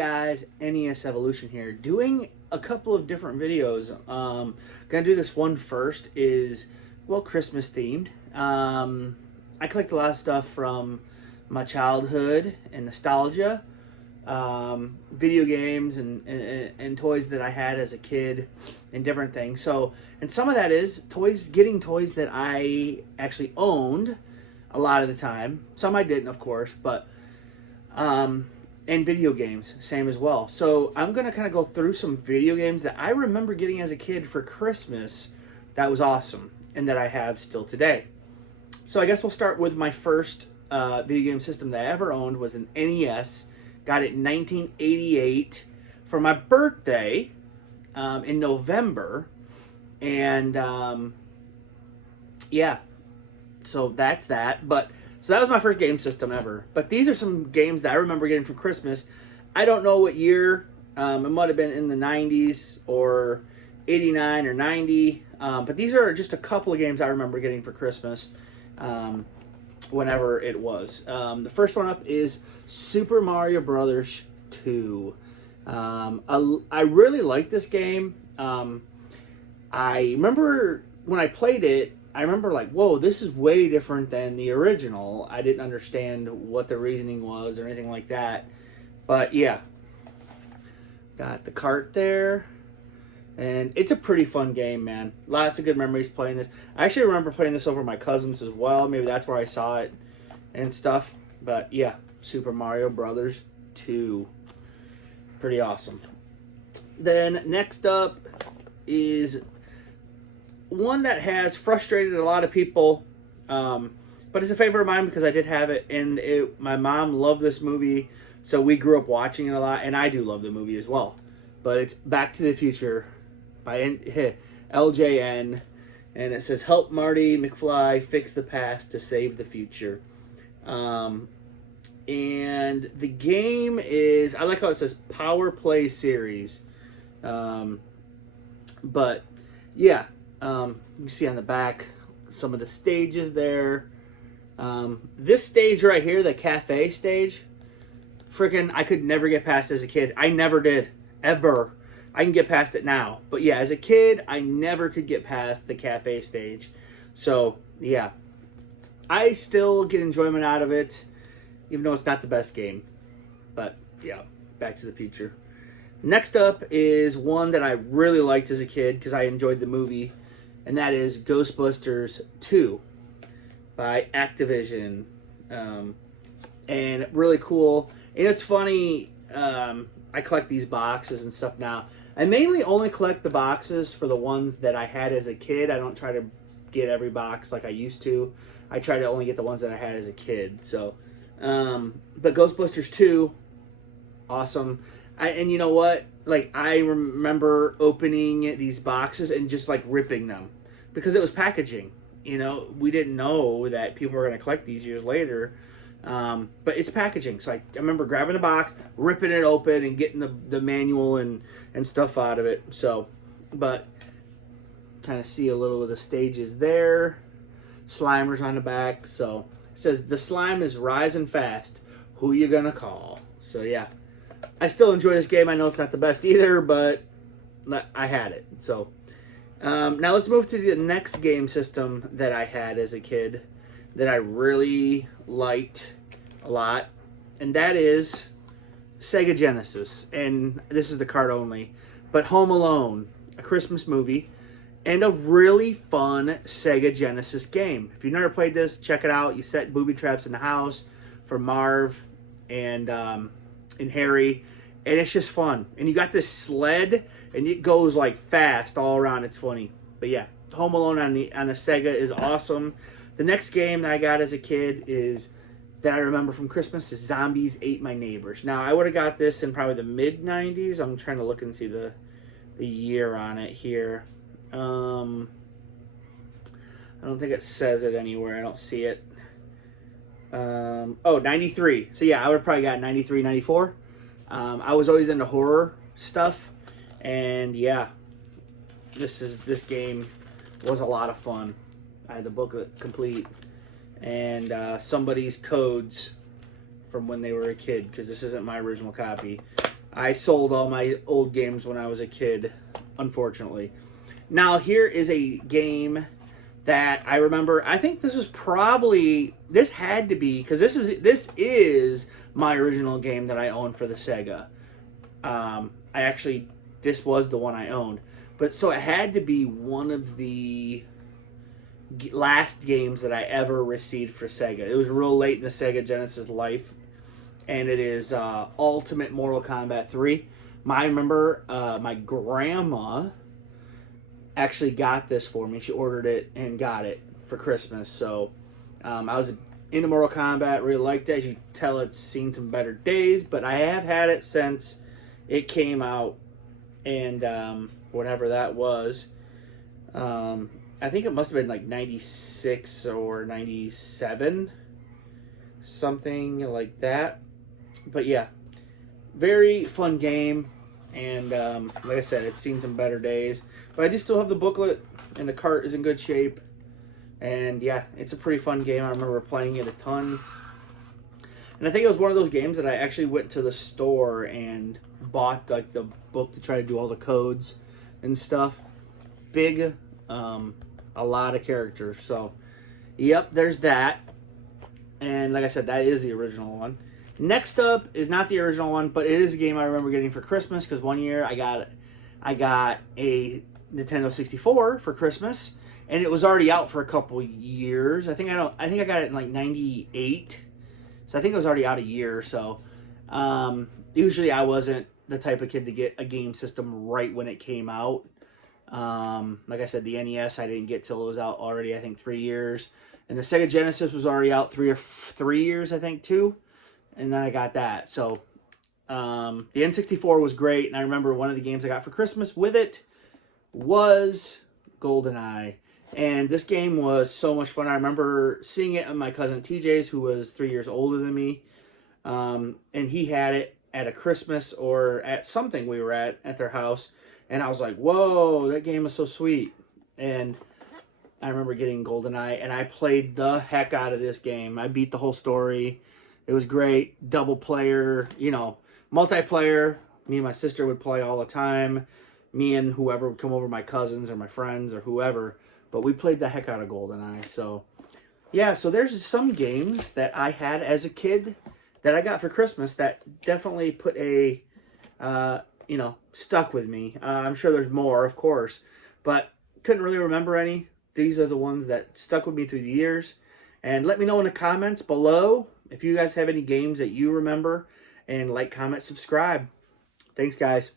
Guys, NES Evolution here, doing a couple of different videos. Gonna do this one first, is well, Christmas themed. I collect a lot of stuff from my childhood and nostalgia, video games and toys that I had as a kid and different things. So, and some of that is getting toys that I actually owned a lot of the time. Some I didn't, of course, but and video games, same as well. So I'm going to kind of go through some video games that I remember getting as a kid for Christmas that was awesome and that I have still today. So I guess we'll start with my first video game system that I ever owned was an NES. Got it in 1988 for my birthday in November. And yeah, so that's that. So that was my first game system ever. But these are some games that I remember getting for Christmas. I don't know what year. It might have been in the 90s or 89 or 90. But these are just a couple of games I remember getting for Christmas whenever it was. The first one up is Super Mario Brothers 2. I really like this game. I remember when I played it, I remember like, whoa, this is way different than the original. I didn't understand what the reasoning was or anything like that. But yeah, got the cart there. And it's a pretty fun game, man. Lots of good memories playing this. I actually remember playing this over my cousins as well. Maybe that's where I saw it and stuff. But yeah, Super Mario Brothers 2. Pretty awesome. Then next up is one that has frustrated a lot of people, but it's a favorite of mine because I did have it, and my mom loved this movie, so we grew up watching it a lot, and I do love the movie as well. But it's Back to the Future by LJN, and it says, help Marty McFly fix the past to save the future. And the game is, I like how it says Power Play Series. But yeah, you can see on the back some of the stages there. This stage right here, the cafe stage, freaking, I could never get past as a kid. I never did, ever. I can get past it now. But yeah, as a kid, I never could get past the cafe stage. So yeah, I still get enjoyment out of it, even though it's not the best game. But yeah, Back to the Future. Next up is one that I really liked as a kid because I enjoyed the movie, and that is Ghostbusters 2 by Activision. And really cool. And it's funny, I collect these boxes and stuff now. I mainly only collect the boxes for the ones that I had as a kid. I don't try to get every box like I used to. I try to only get the ones that I had as a kid. So, but Ghostbusters 2, awesome. And you know what? Like, I remember opening these boxes and just like ripping them because it was packaging. You know, we didn't know that people were going to collect these years later. But it's packaging. So I remember grabbing the box, ripping it open, and getting the manual and stuff out of it. So, but kind of see a little of the stages there. Slimer's on the back. So it says, the slime is rising fast. Who you gonna call? So yeah. I still enjoy this game. I know it's not the best either, but I had it. So now let's move to the next game system that I had as a kid that I really liked a lot, and that is Sega Genesis. And this is the card only, but Home Alone, a Christmas movie, and a really fun Sega Genesis game. If you've never played this, check it out. You set booby traps in the house for Marv and Harry, and it's just fun. And you got this sled, and it goes like fast all around. It's funny. But yeah, Home Alone on the Sega is awesome. The next game that I got as a kid that I remember from Christmas is Zombies Ate My Neighbors. Now, I would have got this in probably the mid-90s. I'm trying to look and see the year on it here. I don't think it says it anywhere. I don't see it. 93. So yeah, I would have probably got 93, 94. I was always into horror stuff, and yeah, this game was a lot of fun. I had the booklet complete, and somebody's codes from when they were a kid, because this isn't my original copy. I sold all my old games when I was a kid, unfortunately. Now, here is a game that I remember. I think this had to be, because this is my original game that I owned for the Sega. This was the one I owned. But so it had to be one of the last games that I ever received for Sega. It was real late in the Sega Genesis life, and it is Ultimate Mortal Kombat 3. I remember my grandma actually got this for me. She ordered it and got it for Christmas. So I was into Mortal Kombat, really liked it. As you tell, it's seen some better days, but I have had it since it came out, and whatever that was. I think it must have been like 96 or 97, something like that. But yeah, very fun game, and like I said, it's seen some better days. But I do still have the booklet, and the cart is in good shape. And yeah, it's a pretty fun game. I remember playing it a ton. And I think it was one of those games that I actually went to the store and bought like the book to try to do all the codes and stuff. Big, a lot of characters. So, yep, there's that. And like I said, that is the original one. Next up is not the original one, but it is a game I remember getting for Christmas, because one year I got a Nintendo 64 for Christmas, and it was already out for a couple years. I think I got it in like 98. So I think it was already out a year or so. Usually I wasn't the type of kid to get a game system right when it came out. Like I said, the NES I didn't get till it was out already, I think 3 years. And the Sega Genesis was already out 3 years, I think, too. And then I got that. So the N64 was great. And I remember one of the games I got for Christmas with it was GoldenEye. And this game was so much fun. I remember seeing it on my cousin TJ's, who was 3 years older than me. And he had it at a Christmas or at something we were at their house. And I was like, whoa, that game is so sweet. And I remember getting GoldenEye, and I played the heck out of this game. I beat the whole story. It was great. Double player, multiplayer. Me and my sister would play all the time. Me and whoever would come over, my cousins or my friends or whoever. But we played the heck out of GoldenEye. So, yeah, so there's some games that I had as a kid that I got for Christmas that definitely put stuck with me. I'm sure there's more, of course, but couldn't really remember any. These are the ones that stuck with me through the years. And let me know in the comments below if you guys have any games that you remember. And like, comment, subscribe. Thanks, guys.